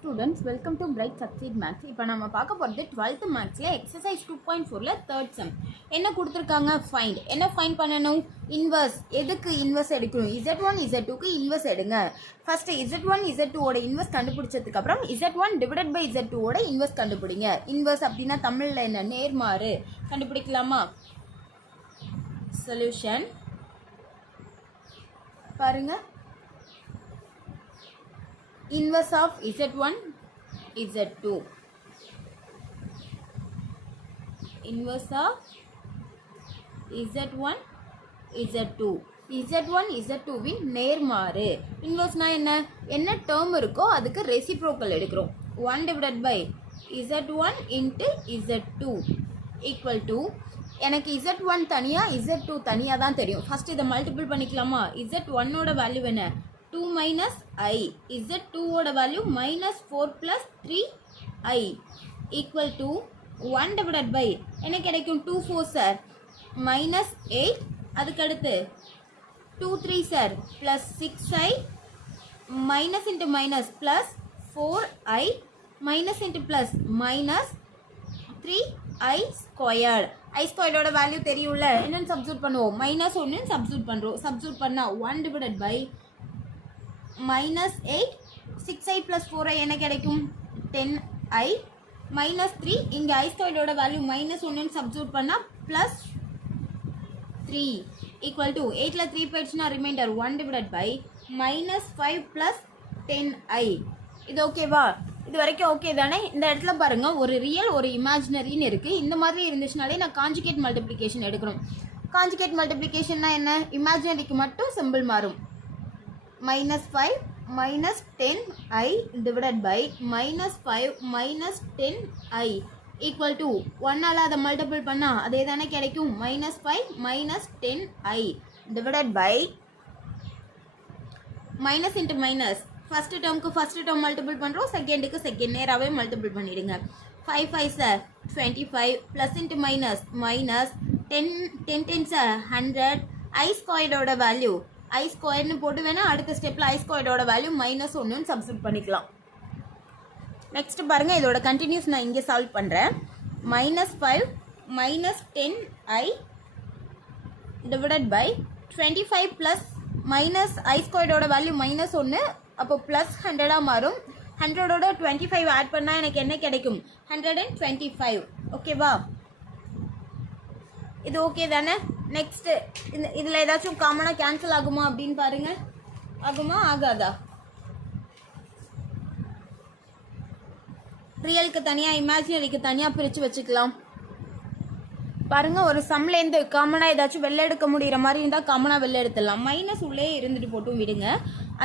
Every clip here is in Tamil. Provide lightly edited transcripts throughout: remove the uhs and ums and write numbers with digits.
students, welcome to Bright Succeed Maths. இப்போ நம்ம பார்க்க போகிறது 12th Mathsல exercise 2.4ல third sum. என்ன கொடுத்துருக்காங்க? Find. என்ன find பண்ணணும்? Inverse. எதுக்கு inverse எடுக்கணும்? Z1, Z2க்கு inverse எடுங்க. First Z1, Z2 ஓட inverse கண்டுபிடிச்சதுக்கு அப்புறம் Z1 divided by Z2 ஓட inverse கண்டுபிடிங்க. Inverse அப்படின்னா தமிழ்ல என்ன? நேர்மாறு. கண்டுபிடிக்கலாமா? Solution. பாருங்க. Inverse of Z1, Z2. Inverse of Z1, Z2. Z1, Z2 win நேர்மாறு. இன்வர்ஸ்னா என்ன டேர்ம் இருக்கோ அதுக்கு ரெசிப்ரோக்கல் எடுக்கிறோம். 1 divided by Z1 into Z2 equal to எனக்கு Z1 தனியா Z2 தனியா தான் தெரியும். ஃபர்ஸ்ட் இதை மல்டிபிள் பண்ணிக்கலாமா? Z1 ஓட வேல்யூ என்ன? 2 minus I. Z2 ஓட value minus 4 plus 3I equal to 1 divided by என்ன கிடைக்கும்? 2 4 சார் minus 8. அதுக்கு அடுத்து 2 3 sir plus 6I minus into minus plus 4I minus into plus minus 3I squared. I squared ஓட வேல்யூ தெரியும்ல, என்னன்னு சப்ஸ்டிட்யூட் பண்ணுவோம்? மைனஸ் 1 சப்ஸ்டிட்யூட் பண்ணுறோம். சப்ஸ்டிட்யூட் பண்ணால் 1 divided by minus 8 6i plus 4i என்ன கிடைக்கும்? 10i minus 3. இங்கே I squared ஓட வேல்யூ minus 1 சப்ஸ்டிட்யூட் பண்ணால் plus 3 equal to 8ல 3 போயிடுச்சுன்னா reminder 1 divided by minus 5 plus 10i. இது ஓகேவா? இது வரைக்கும் ஓகே தானே? இந்த இடத்துல பாருங்க, ஒரு ரியல் ஒரு இமேஜினரின்னு இருக்கு. இந்த மாதிரி இருந்துச்சுனாலே நான் கான்ஜுகேட் மல்டிப்ளிகேஷன் எடுக்கணும். கான்ஜுகேட் மல்டிப்ளிகேஷன்னா என்ன? இமேஜினரிக்கு மட்டும் சிம்பிள் மாறும். minus 5 minus 10i divided by minus 5 minus 10i equal to 1 அதை மல்டிபிள் பண்ணா அதே தானே கிடைக்கும்? minus 5 minus 10i divided by minus into minus. First டேர்முக்கு ஃபர்ஸ்ட் டேர்ம் மல்டிபிள் பண்ணுறோம், செகண்டுக்கு செகண்ட் நேராகவே மல்டிபிள் பண்ணிடுங்க. 5 5 sir 25 plus into minus minus 10 10 10 sir 100. I ஸ்கொயர்டோட வேல்யூ ஐ ஸ்கொயர்னு போட்டு வேணா அடுத்த ஸ்டெப்பில் ஐ ஸ்கொயர்டோட வேல்யூ minus 1 சப்ஸ்டிட்யூட் பண்ணிக்கலாம். நெக்ஸ்ட் பாருங்கள், இதோட கண்டினியூஸ் நான் இங்கே சால்வ் பண்ணுறேன். minus 5 minus 10i divided by 25 plus minus i ஸ்கொயர்டோட வேல்யூ minus 1, அப்போ ப்ளஸ் 100ஆக மாறும். 100ஓட 25 ஆட் பண்ணால் எனக்கு என்ன கிடைக்கும்? 125. ஓகேவா? இது ஓகே தானே? நெக்ஸ்ட்டு இதில் ஏதாச்சும் காமனாக கேன்சல் ஆகுமா அப்படின்னு பாருங்கள். ஆகுமா ஆகாதா? ரியலுக்கு தனியாக இமேஜினரிக்கு தனியாக பிரித்து வச்சுக்கலாம். பாருங்கள், ஒரு சம்லேருந்து காமனாக ஏதாச்சும் வெளில எடுக்க முடிகிற மாதிரி இருந்தால் காமனாக வெளில எடுத்துடலாம். மைனஸ் உள்ளே இருந்துட்டு போட்டும் விடுங்க.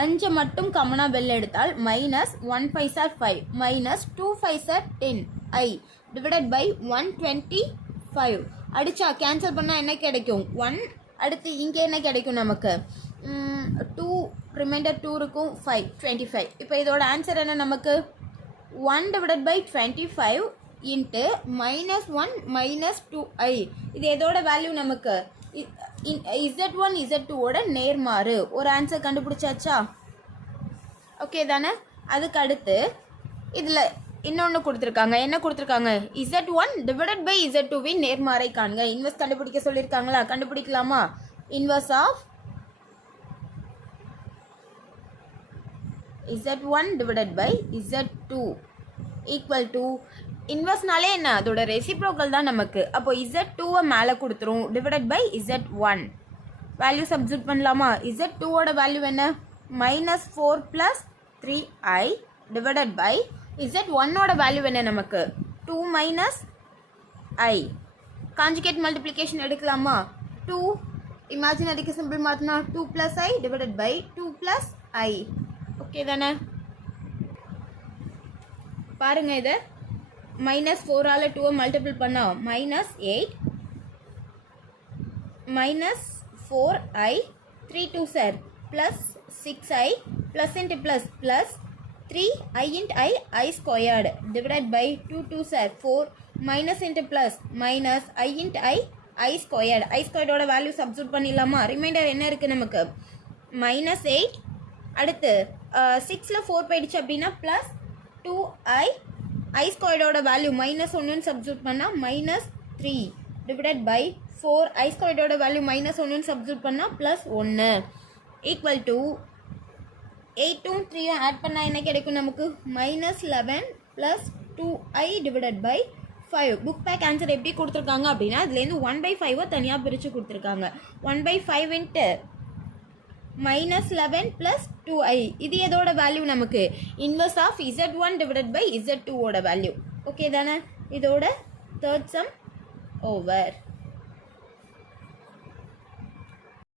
5 மட்டும் காமனாக வெளில எடுத்தால் மைனஸ் 1 5 சார் 5 மைனஸ் 2 5 சார் 10i டிவைடட் பை 125. அடிச்சா கேன்சல் பண்ணால் என்ன கிடைக்கும்? 1. அடுத்து இங்கே என்ன கிடைக்கும் நமக்கு? 2 ரிமைண்டர் 2 இருக்கும் 5 25. இப்போ இதோட ஆன்சர் என்ன நமக்கு? 1 divided by 25 into minus 1 minus 2i. இது எதோட வேல்யூ நமக்கு? Z1 Z2 ஓட நேர்மாறு. ஒரு ஆன்சர் கண்டுபிடிச்சாச்சா? ஓகே தானே? அதுக்கு அடுத்து இதில் இன்னொன்று கொடுத்துருக்காங்க. என்ன கொடுத்துருக்காங்க? Z1 divided by Z2 win நேர்மாறை காண்க. இன்வெர்ஸ் கண்டுபிடிக்க சொல்லியிருக்காங்களா? கண்டுபிடிக்கலாமா? Inverse of Z1 divided by Z2 equal to இன்வெர்ஸ்னாலே என்ன? அதோட ரெசிப்ரோக்கல் தான் நமக்கு. அப்போ Z2வை மேலே கொடுத்துரும் divided by Z1. Value substitute பண்ணலாமா? Z2ஓட வேல்யூ என்ன? minus 4 plus 3i divided by Z1ஓட வேல்யூ என்ன நமக்கு? 2 minus i. கான்ஜுகேட் மல்டிப்ளிகேஷன் எடுக்கலாமா? 2 இமேஜினரிக்கு சிம்பிள் மாற்றினா 2 plus i divided by 2 plus i. Okay தானே? பாருங்க, இதை minus 4ஆல் 2 மல்டிபிள் பண்ணால் minus 8 minus 4i 3 2 சார் plus 6i plus into plus plus 3i into I squared divided by 2 2 sir 4 minus into plus minus I into I squared. I squared ஓட வேல்யூ சப்ஸ்டிட்யூட் பண்ணிடலாமா? ரிமைண்டர் என்ன இருக்குது நமக்கு? minus 8. அடுத்து 6ல் 4 போயிடுச்சு அப்படின்னா ப்ளஸ் 2i ஐ ஸ்கொயர்டோட வேல்யூ மைனஸ் ஒன்றுன்னு சப்ஸ்டியூட் பண்ணால் மைனஸ் 3 டிவைடட் பை 4 ஐ ஸ்கொயர்டோட வேல்யூ மைனஸ் ஒன்றுன்னு சப்ஸ்டியூட் பண்ணால் ப்ளஸ் 1 ஈக்குவல் டு 8ம் 3யும் ஆட் பண்ணால் என்ன கிடைக்கும் நமக்கு minus 11 plus 2i divided by 5. Book back answer எப்படி கொடுத்துருக்காங்க அப்படின்னா இதுலேருந்து 1/5 தனியாக பிரித்து கொடுத்துருக்காங்க. 1/5 இன்ட்டு மைனஸ் 11 ப்ளஸ் 2i இது எதோட வேல்யூ நமக்கு inverse of z1 divided by z2 ஓட வேல்யூ. ஓகே தானே? இதோட தேர்ட் சம் ஓவர்.